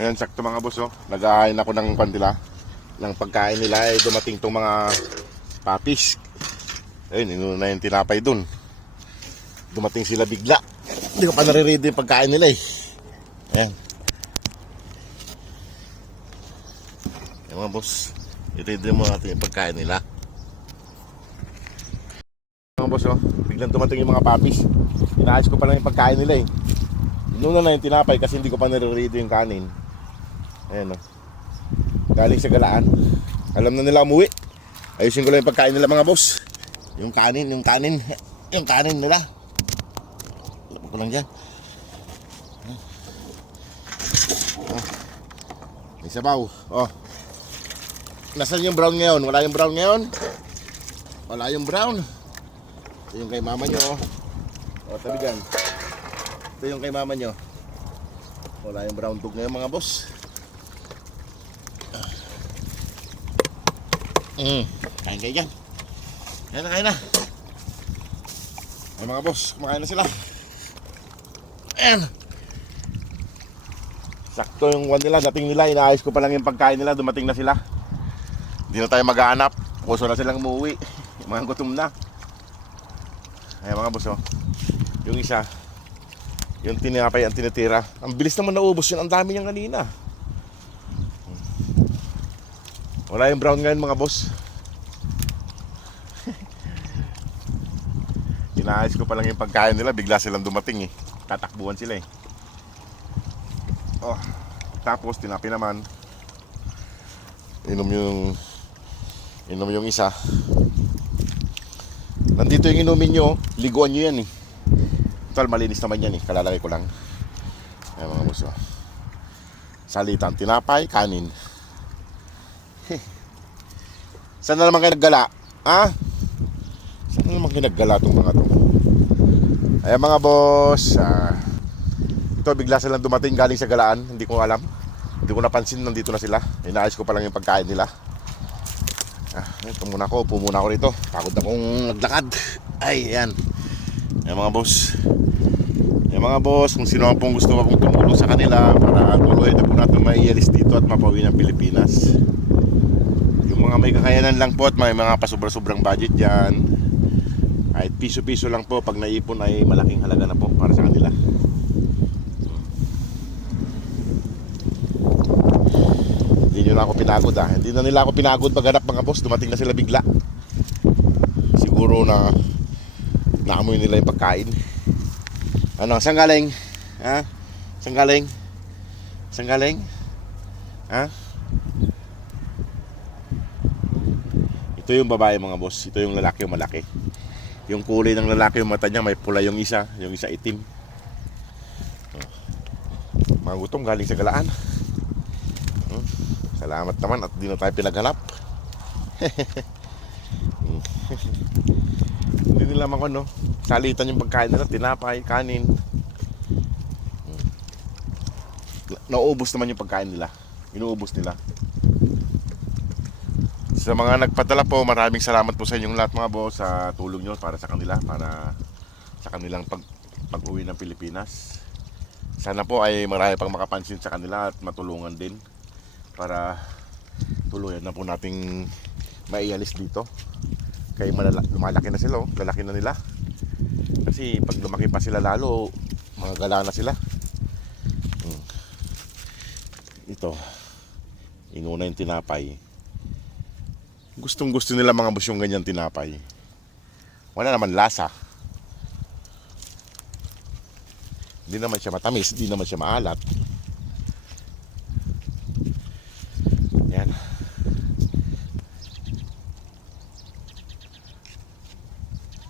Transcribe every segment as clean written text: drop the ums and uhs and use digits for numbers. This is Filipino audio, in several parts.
Ayan, sakto mga boss, oh. Nag-aahin ako ng kandila. Ng pagkain nila ay dumating tong mga papis. Ayun, inuna na yung tinapay dun. Dumating sila bigla. Hindi ko pa nare-ready yung pagkain nila eh. Ayan. Ayan mga boss. I-ready mo natin yung pagkain nila. Mga boss, oh. Biglang dumating yung mga papis. Inaayos ko pa lang yung pagkain nila eh. Inuna na yung tinapay kasi hindi ko pa nare-ready yung kanin. Ayan, oh. Galing sa galaan. Alam na nila umuwi. Ayusin ko lang yung pagkain nila mga boss. Yung kanin nila. Lapag ko lang dyan. May sabaw. Oh. Nasaan yung brown ngayon? Wala yung brown ngayon? Wala yung brown. Ito yung kay mama nyo. O, tabi dyan. Ito yung kay mama nyo. Wala yung brown dog ngayon mga boss. Kain kayo dyan. Kain na. Ay mga boss, kumakain na sila. Ayan. Sakto yung one nila, dating nila. Inaayos ko pa lang yung pagkain nila, dumating na sila. Hindi na tayo maghahanap. Puso na silang umuwi. Mga gutom na. Ayan mga boss, oh. Yung isa, yung tinapay ang tinitira. Ang bilis naman naubos yun. Ang dami niyang kanina. Wala yung brown ngayon mga boss. Inaayos ko pa lang yung pagkain nila, bigla silang dumating eh. Tatakbuhan sila eh. Oh, tapos tinapi naman. Inom yung isa. Nandito yung inumin nyo, liguan nyo yan eh. Total malinis naman yan eh, kalalagay ko lang. Ayan mga boss, oh. Salitan, tinapay, kanin. Saan na naman kayo naggala? Ha? Saan na naman kayo naggala itong mga to? Ayan mga boss. Ito bigla silang dumating galing sa galaan. Hindi ko alam. Hindi ko napansin nandito na sila. Inaayos ko pa lang yung pagkain nila. Ito muna ako. Upo muna ako rito. Pagod akong naglakad. Ay, ayan. Ayan mga boss. Ayan mga boss. Kung sino ang pong gusto akong tumulong sa kanila para tuloy na po natin maialis dito at mapauwi ng Pilipinas. Mga may kakayanan lang po at may mga pasobra-sobrang budget dyan. Kahit piso-piso lang po, pag naipon ay malaking halaga na po para sa kanila. Hindi nyo na ako pinagod ha. Hindi na nila ako pinagod paghanap mga boss. Dumating na sila bigla. Siguro na naamoy nila yung pagkain. Ano, saan galing? Ha? Saan galing? Saan galing? Ha? Ito yung babae mga boss, ito yung lalaki yung malaki. Yung kulay ng lalaki yung mata niya, may pula yung isa itim. Mga gutom galing sa galaan. Salamat naman at di na tayo pinaghanap. Hindi nila naman no, salitan yung pagkain nila, tinapay, kanin. Nauubos naman yung pagkain nila. Inuubos nila. Sa mga nagpadala po, maraming salamat po sa inyong lahat mga boss sa tulong nyo para sa kanila, para sa kanilang pag-uwi ng Pilipinas. Sana po ay marami pang makapansin sa kanila at matulungan din para tuluyan na po nating maialis dito. Kaya lumalaki na sila, lalaki na nila. Kasi pag lumaki pa sila lalo, mga gala na sila. Ito, inuna yung tinapay. Gustong gusto nila mga boss yung ganyan tinapay. Wala naman lasa. Hindi naman siya matamis, hindi naman siya maalat. Yan.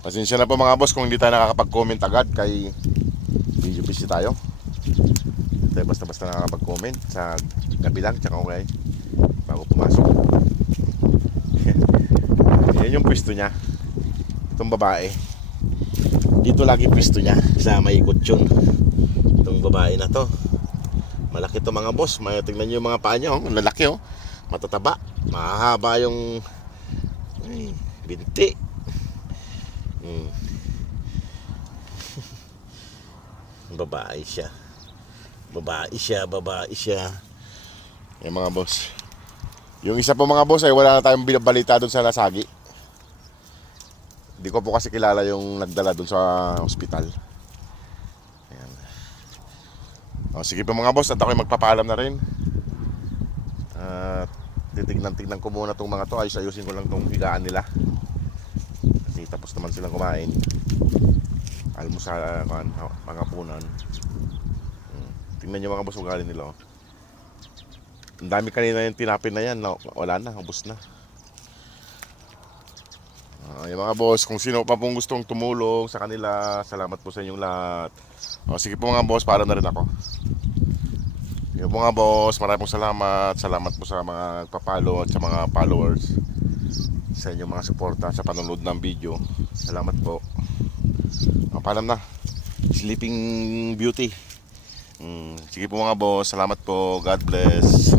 Pasensya na po mga boss kung hindi tayo nakakapag-comment agad kay video busy tayo. Tayo basta-basta nakakapag-comment sa gabi lang tsaka okay bago pumasok. Yan yung pwesto niya. Itong babae. Dito lagi pwesto niya sa may kutsyon. Itong babae na to. Malaki to mga boss. Tingnan nyo yung mga paa niya. Ang lalaki oh. Matataba. Mahahaba yung binti. Babae siya. Babae siya. Yan mga boss. Yung isa po mga boss ay wala na tayong binabalita doon sa nasagi. Hindi ko po kasi kilala yung nagdala doon sa ospital. Ayan. O, sige po mga boss, at ako'y magpapaalam na rin. At titignan ko muna itong mga to. Ayusin ko lang itong higaan nila. Kasi tapos naman silang kumain. Almusal, mga punan. Tingnan nyo mga boss, ugali nila. Oh. Ang dami kanina yung tinapin na yan. No, wala na, ubos na. Yung mga boss, kung sino pa pong gustong tumulong sa kanila, salamat po sa inyong lahat. O, sige po mga boss, paalam na rin ako. Yung mga boss, maraming salamat. Salamat po sa mga nagpa-follow at sa mga followers. Sa inyong mga suporta sa panonood ng video. Salamat po. Paalam na. Sleeping Beauty. Sige po mga boss, salamat po. God bless.